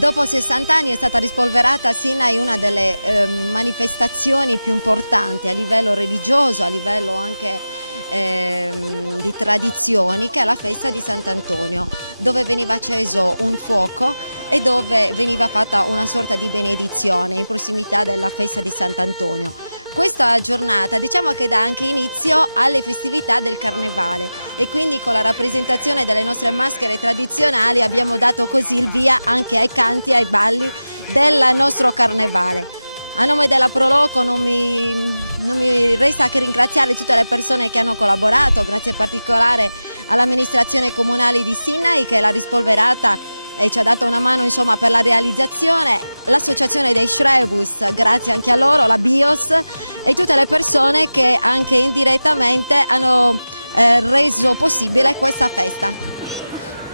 Dopo 60 anni è stata rispolverata a Sinai una delle manifestazioni più importanti a livello religioso, a livello anche di tradizioni, che è la festa di Sant'Antonio, dove veniva acceso un fuoco e dove veniva fatta una sorta di benedizione in prossimità della festa di Sant'Antonio. Questa giornata diciamo che dà anche inizio alle festività del Carnevale e quindi con la rappresentazione delle nostre maschere tradizionali abbiamo dato così il via anche ai canti e ai balli del nostro Carnevale. A nome della Proloco non mi resta che ringraziare tutte le persone che hanno collaborato, grazie in particolare all'amministrazione comunale di Sinai che l'ha rispolverata e ci ha dato una mano insomma, per la realizzazione, l'associazione dei Shrebus, grazie anche a loro, la BIOS e tutte le persone che anche indirettamente hanno reso possibile questa festa.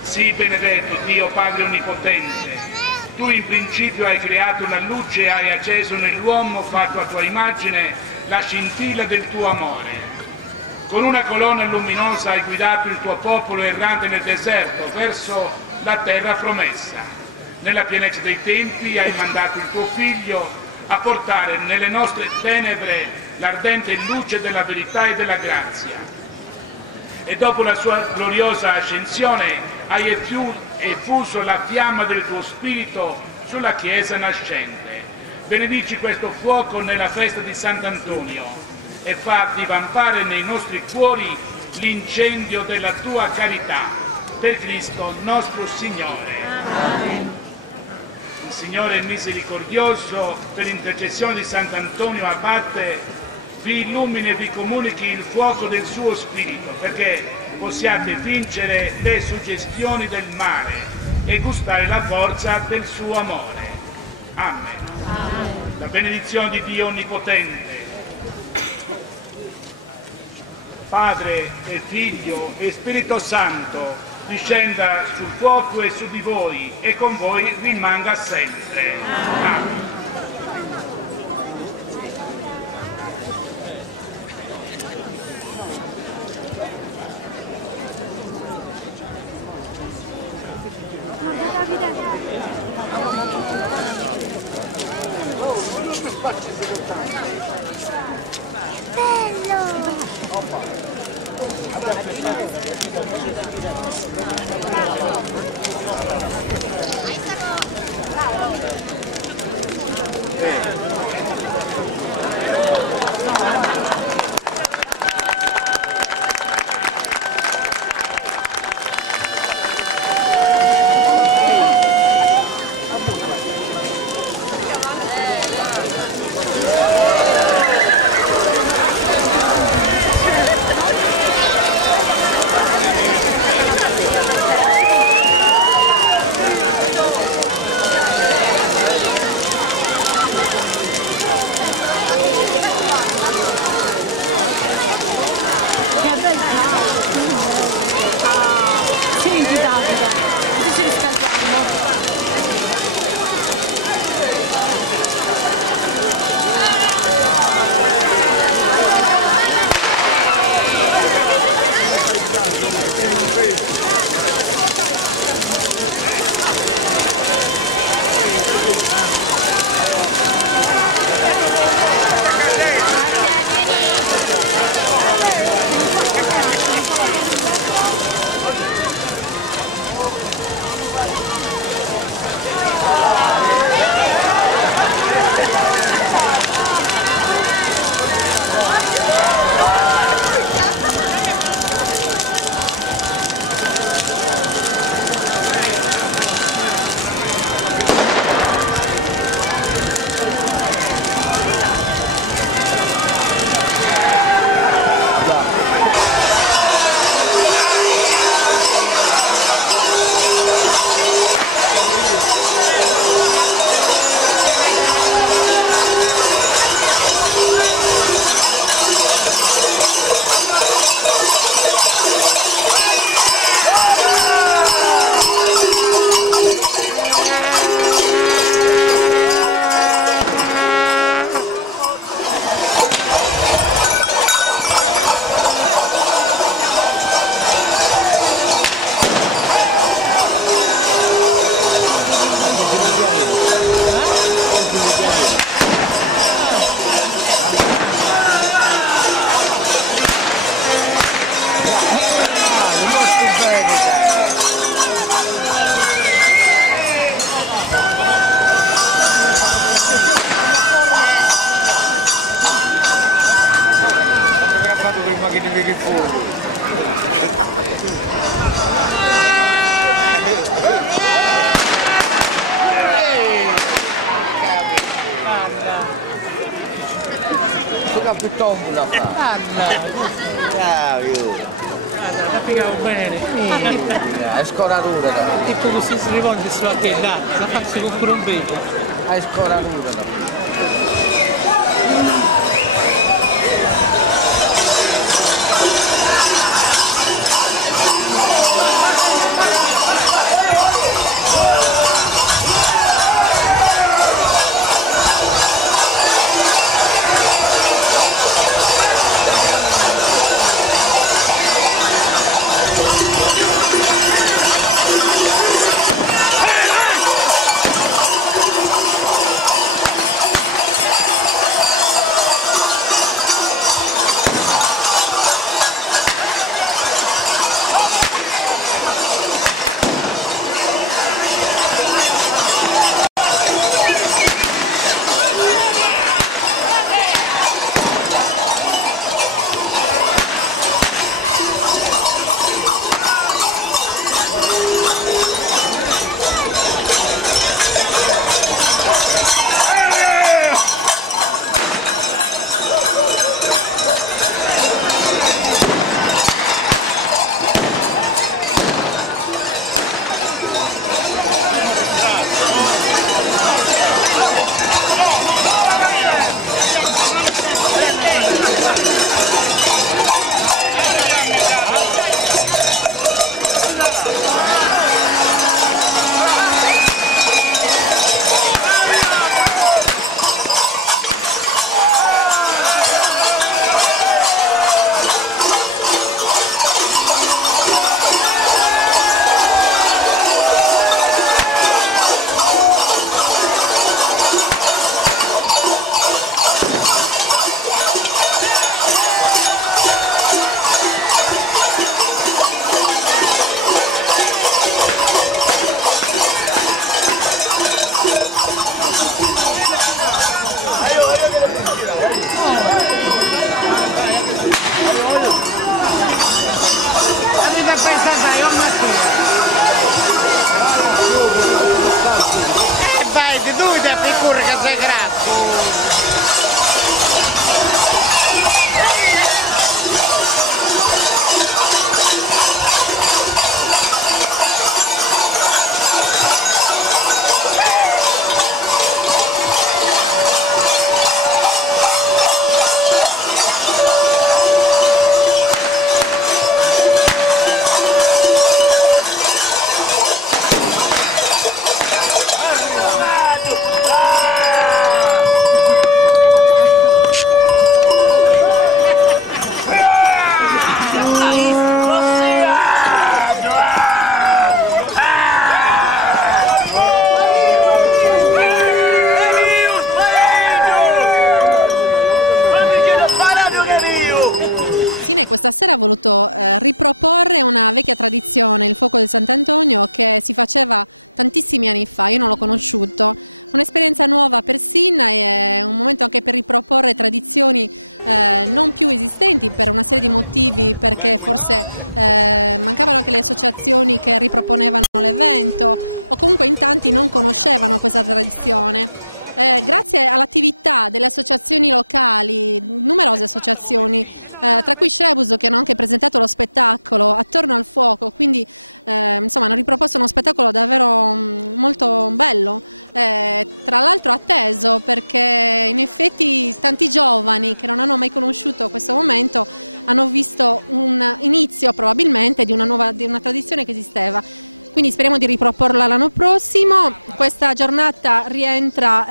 Sii benedetto Dio Padre Onnipotente, tu in principio hai creato una luce e hai acceso nell'uomo fatto a tua immagine la scintilla del tuo amore. Con una colonna luminosa hai guidato il tuo popolo errante nel deserto verso la terra promessa. Nella pienezza dei tempi hai mandato il tuo Figlio a portare nelle nostre tenebre l'ardente luce della verità e della grazia. E dopo la sua gloriosa ascensione hai effuso la fiamma del tuo Spirito sulla Chiesa nascente. Benedici questo fuoco nella festa di Sant'Antonio e fa divampare nei nostri cuori l'incendio della tua carità. Per Cristo nostro Signore. Amen. Il Signore misericordioso, per intercessione di Sant'Antonio Abate, vi illumini e vi comunichi il fuoco del suo Spirito, perché possiate vincere le suggestioni del male e gustare la forza del suo amore. Amen. Amen. La benedizione di Dio Onnipotente, Padre e Figlio e Spirito Santo, discenda sul fuoco e su di voi e con voi rimanga sempre. Amen. si costruisce un video. Questa sera ha voluto riproporre una vecchia tradizione, il fuoco del Sant'Antonio, che si faceva tantissimi anni fa. Io non l'ho conosciuto, un'esperienza nuova per Sinna e un momento anche per riproporre tradizioni non più esistenti per una serie di motivi, perché forse mancavano anche le associazioni che riproponevano l'evento o comunque in tanti non conoscevano questa tradizione. Grazie all'attività delle associazioni locali, numerose associazioni, tra cui Shrebuso, che hanno anche presentato lo spettacolo attorno al fuoco, quindi insomma hanno riproposto uno spettacolo davvero molto bello, tra l'altro atteso, perché in effetti tanti giovani che non hanno mai conosciuto questo momento hanno visto un inizio probabilmente di una tradizione che esisteva. Quindi speriamo di riproporla l'anno prossimo. Questa giornata rientra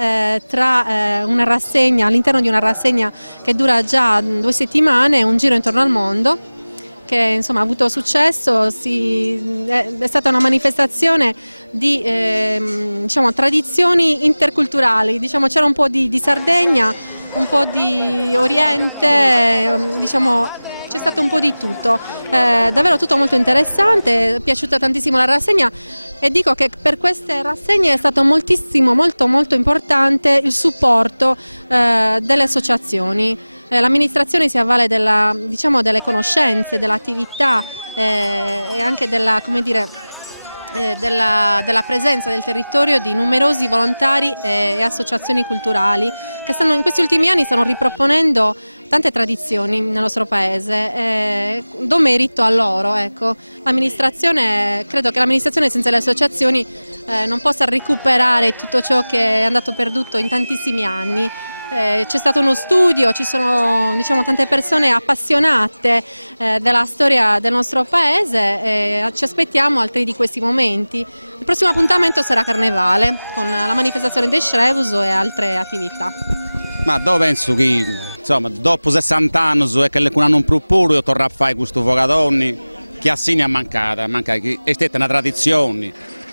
una rassegna, all'interno di una rassegna che dura già 2 settimane, un giro intorno al mondo, che insomma ha avuto successo. È stata una manifestazione di diciamo, tradizioni interculturali, diciamo, c'era un po' di Sardegna, un po' di Oriente, diciamo, c'è stato un po' di tutto, davvero tutto molto interessante, è piaciuta tantissimo la rassegna e dico che per queste rassegne è stato molto importante il supporto delle associazioni. L'amministrazione si avvale diciamo, delle conoscenze, dell'attività e anche della, come dire, della presenza del territorio di numerosi volontari e associazioni culturali che in questi ultimi anni stanno riproponendo tante tradizioni nel nostro paese, do merito a loro. Ecco. Credo che l'amministrazione senza le associazioni non possa recuperare tutto ciò che è andato perduto in tantissimi anni. C'è stato uno studio, ci sono, diciamo, tante persone appassionate della storia del nostro paese e ci aspettiamo altri di questi momenti. Il prossimo appuntamento sarà Carnevale con la manifestazione dei Screvus e altre attività. Ma io penso che, insomma, dopo 60 anni è che non più pure io torno a fare questo fogatoni che a Sini è mancata, che è stata una tradizione,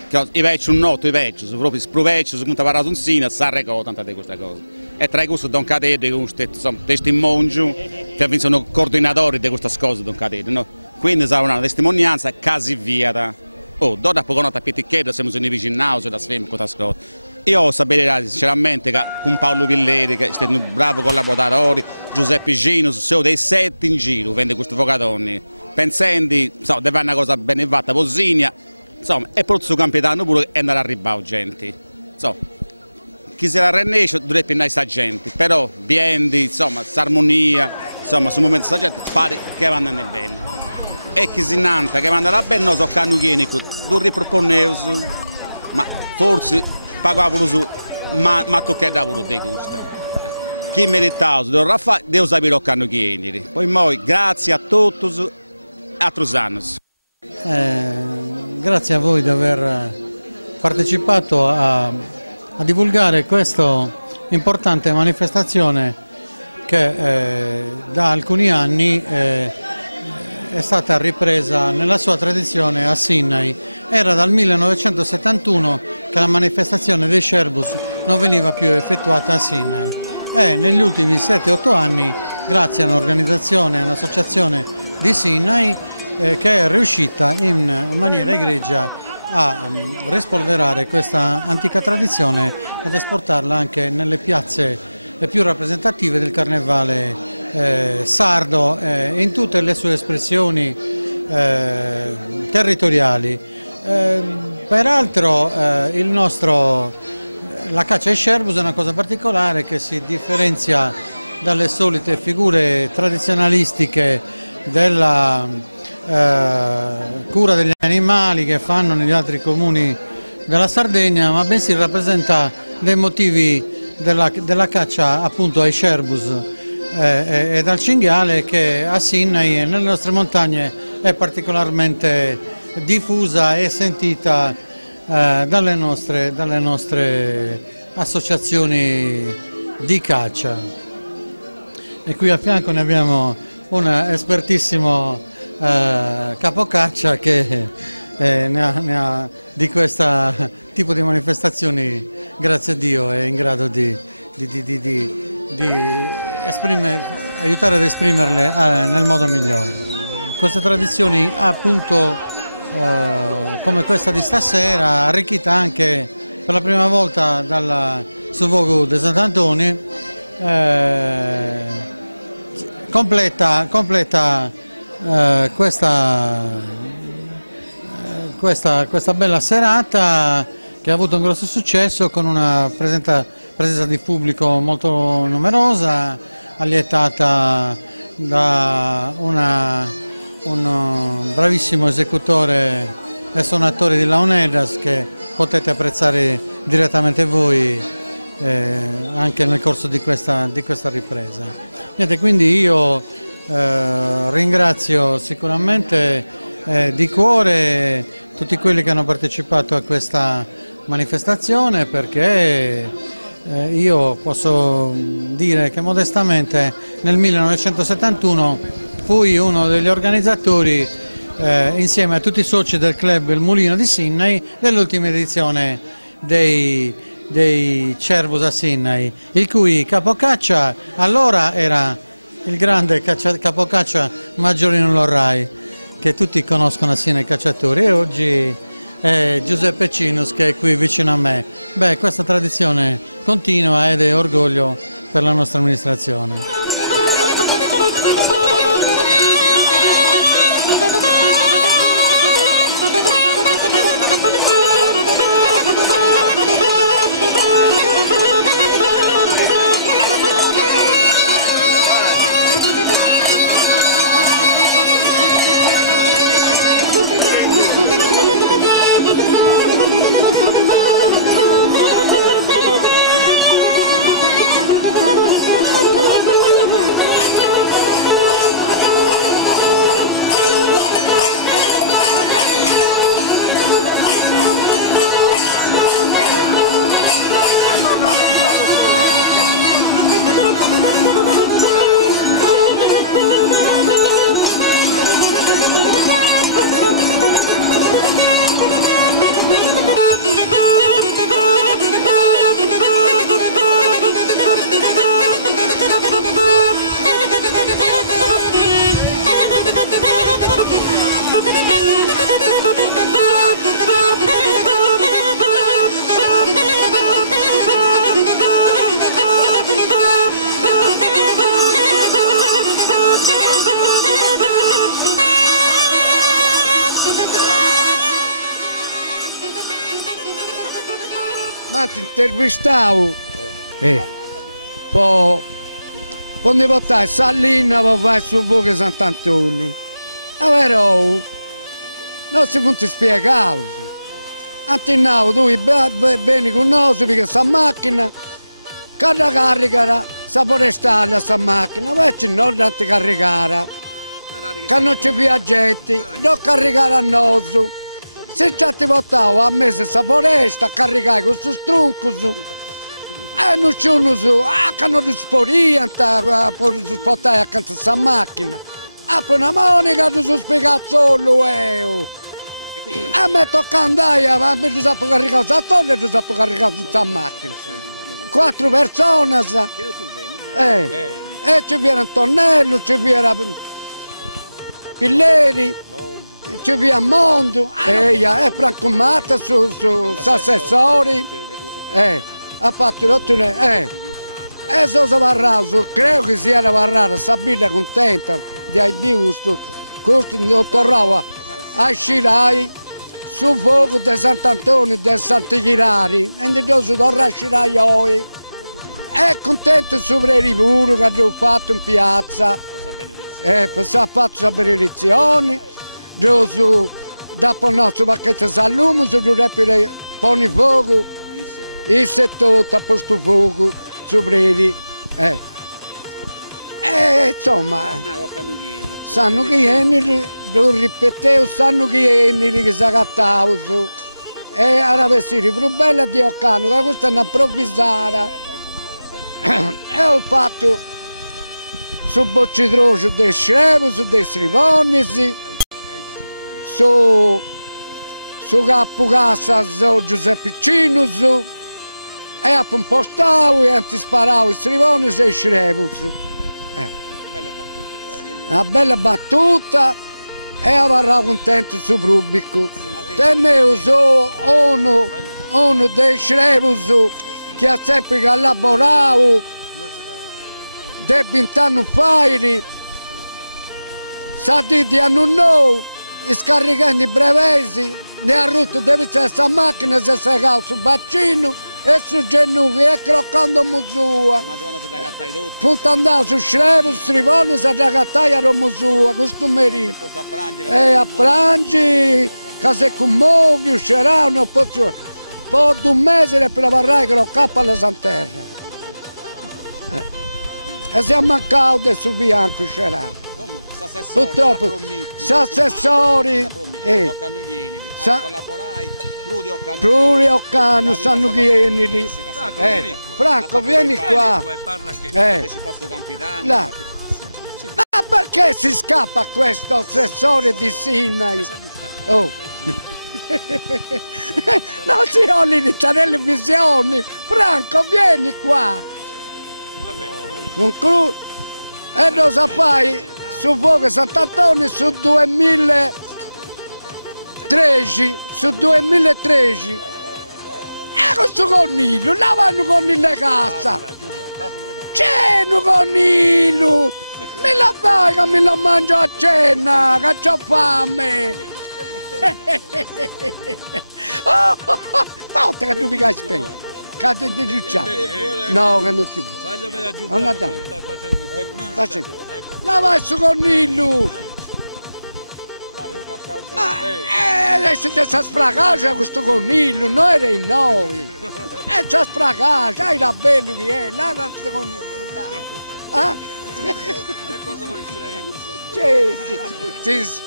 che i vecchi un noto, i vecchi, sono proprio spruvecchi, sono venuti a parlare su Sini, sa regò tante di queste cose. E tra questo Don Cadete, insomma, testimonio, che sono coordinatori di queste cose Don Cadete, no? Quindi sarà una testimonianza così via. Oh, dopo con una picchetta siamo in vicinato, da sfem, queste cose. Io sapevo sinceramente che con Paolo Pilleri, che è stato un bravo collaboratore, Giuseppe Gino, sono dei 7 in giro, vende questi fogatoni. Pensando, insomma, deve fare una cosa ben fatta, Posinia, insomma, e per il suo capitano pure è andare a ribare gente. Insomma, chi si arrennesce dovrebbe pinnare questa gente, però biendi, insomma, s'armonia, insomma, sul momento questa gente pare che vanno bene. E chi si innanta che vanno bene, non so che hanno chieni, non riproponnevo, ma forse pagavano su, ma tocca da lavoro di questo. Chi meritava, dovrà fare, devo sapere che hanno chieni. Poi, grazie a tutti, a anni. Grazie a voi di aver partecipato a divulgare questa importante manifestazione che da alcuni anni è stata ripresa nella sua tradizione a Sinai. Era dal 1971 che la manifestazione dei Screvus non veniva più effettuata a Sinai e negli ultimi 7-8 anni, grazie a un'organizzazione, un'associazione di Sinai che è riuscita in maniera egregia a rispolverare questa antica tradizione ed esportarla anche nelle piazze più rappresentative del carnevale sardo in tutte le sue espressioni territoriali. Peraltro la caccia ai Screvus è una cosa particolare che si differenzia dalle solite figure tradizionalistiche della cura degli animali che fanno negli altri comuni della Sardegna, ma bensì rappresenta dei motivi della caccia appunto ai Screvus e al cinghiale che a Sinai e nelle nostre montagne è particolarmente diffusa e sentita dalle nostre associazioni di caccia. E qui a fianco ne abbiamo un espertissimo capocaccia che di questo tipo di manifestazioni, grazie a Dio, è in grado di aiutare ad esprimerle nel modo migliore. Queste tradizioni, appunto, come questa di stasera, arricchita anche per la prima volta dal Suvogo di Sant'Antonio, completa questa bella serata che ha avuto un grosso successo con una presenza di pubblico molto numerosa, allietata da un bravissimo esecutore e suonatore di Launedas che potete apprezzare direttamente voi anche nel corso di questa ripresa. Niente, quindi io ringrazio sicuramente di cuore tutti quelli che hanno partecipato a questa manifestazione, perché io posso dire che modestamente nel 1971 fui uno degli organizzatori insieme a tutti i soci del club Il Mulino di Sinai dell'ultima edizione dei Screvus a Sinai, il cui capocaccia allora era il grande capocaccia Maggiolino Lorrai, che tutti conoscono a Sinai Cacciatori, e oggi è Giuseppe Cinus che è qui vicino a me. Beh, questa tradizione continua ed è orgoglio per la nostra amministrazione. tanto intervistavo, poi quando portai Salina per fare sul fuoco Sant'Antonio, però non si può spiegare. Antinavo tu bene con noi perché questa macchina carica sa forestale a questa macchina, invece non ti caricare, che non ci viaggetti, non caricare a noi. Se già ti portavo a me questa foresta a caricare con questo strunco, non c'è uno su, che non ti sporiano per portare a casa questa macchina. Poi una monica ti sono spiegato solo, a me tocca andare, a me ti sapevo caricare questa torre e ti sapevo caricare questa macchina. 4 persone, e ci viene Antonello, ci viene Pilleri, ci viene Mondo, e Franco Matta su assessori, ha fatto l'ottone, e sono varrato, credo che si era varrata, Sabina contenta di aver visto, questo non tornava a scirai sul fuoco di Sant'Antonio e di Sant'Ichirari, e non si torna a scirai oggi. È contento sopra i pure che hanno fatto in piazza, si ha fatto sapere le lezioni, dopo il nostro pacchetto di salume, si dovrebbe porre fuoco, il settore a posto fuoco, sopra i insomma, sanno che viene, lo ripetevo, sanno che viene, che si accattava su, e era vestito più bello di Occano, che questa è una provvisata. E ho fatto su Boccitrocio del Screvo, su dei Sriponisi, su Cappocassa, su Giuseppe Cino, e appostavo e antisparavo i Sriponisi e i Screvo. Una bella battuta e avrò contento su pubblico. Tenevo su uno dei Screvo che ha sempre collaborato, de 20 anni fa, sa di anno nuovo, scaricando i brevesi, ne ha rotto di questa macchina, si è segato sul bacino e sul gennuccio e croccando musua. Punto andare su Screvo, Strivone, si è ragattato a musua, questo merito. E a prangi, che si commuove, uscirà, non posso. Poi di un mese ne preparai che lo cappa alla Santerra. E si è mancato del suo bianco c'era. Purtroppo, s'assessori, Pruri Occano, sanno chi vieni lì. Franco, vieni qua. Ma perché si scappa questo assessore di Sinai? Oh. Non si olli di televisioni, Franco vieni qua. Concludo. E lo saprai su fuoco Sant'Antonio su 2013, e questo coniglio, là vanno con le cassa. C'è un coniglio, me la dai che me la mangio a cena, che ho fame. Volta che tu mi cai spento, che ti riusciamo. No, che non ti non andiamo. La vai su coniglio. Adesso ti sta spracando questo coniglio, non era in noi. E sta spracando, sai la bello che è, là questo coniglio.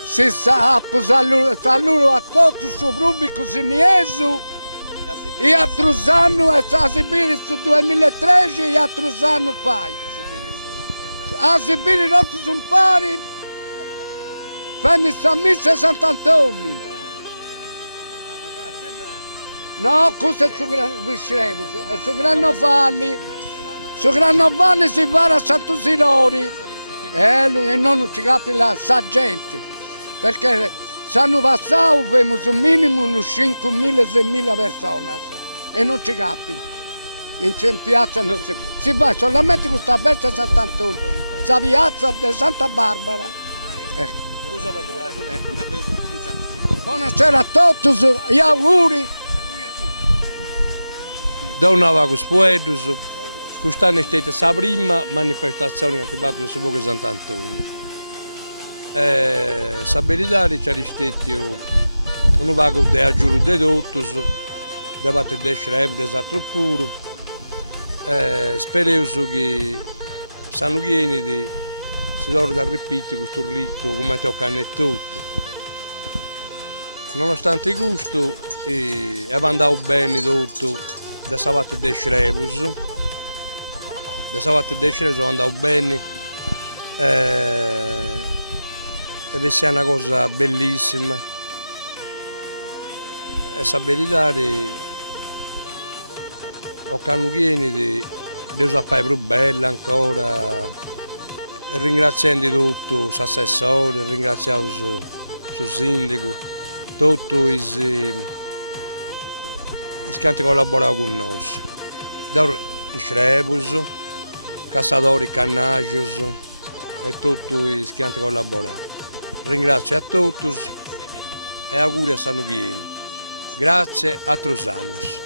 Si sa, saluto a tutti su pubblico siniesu, e altro anno a Sibiri su 2013 e altro anno poi. A Sibiri non sono pari, per San Missa Sant'Antonio. No, questo è su Grannovalli, su Grannovalli si va a Santo Silori. E non ci capi la sa gente, perché sanno passato abbiamo un minimo 5.000-6.000 persone e non ci capi. In piazza non si va solamente con questa festa Sant'Antonio, questa piazza di Santa Barbara. Buonasera a tutti, gli auguri. da un avago spoedus, quest'anno è stata la prima manifestazione che ha fatto questo fuoco Sant'Antonio. Sabellitari c'è stato un vago di aggiunto di tutti, da parte di Schreib, di Sattropuro. Spero che sanno che si dovrebbe ripetere questo rito come toccano e tutto. Nonostante questo, è andato bene tutto da Savate de Schrebus. Da Savate de Schrebus è andato bene. E sia una cosa bellissima. E sapere o cannuchieni di usare più bella ancora. E ringraziando tutto l'assessore, ringraziamo il sindaco, tutti i che hanno collaborato con noi. I Schrebus, Cassatori, Cannagios e tutti i che hanno collaborato. Ringrazio a tutti e auguri a San Luchini. Grazie a Trusanos.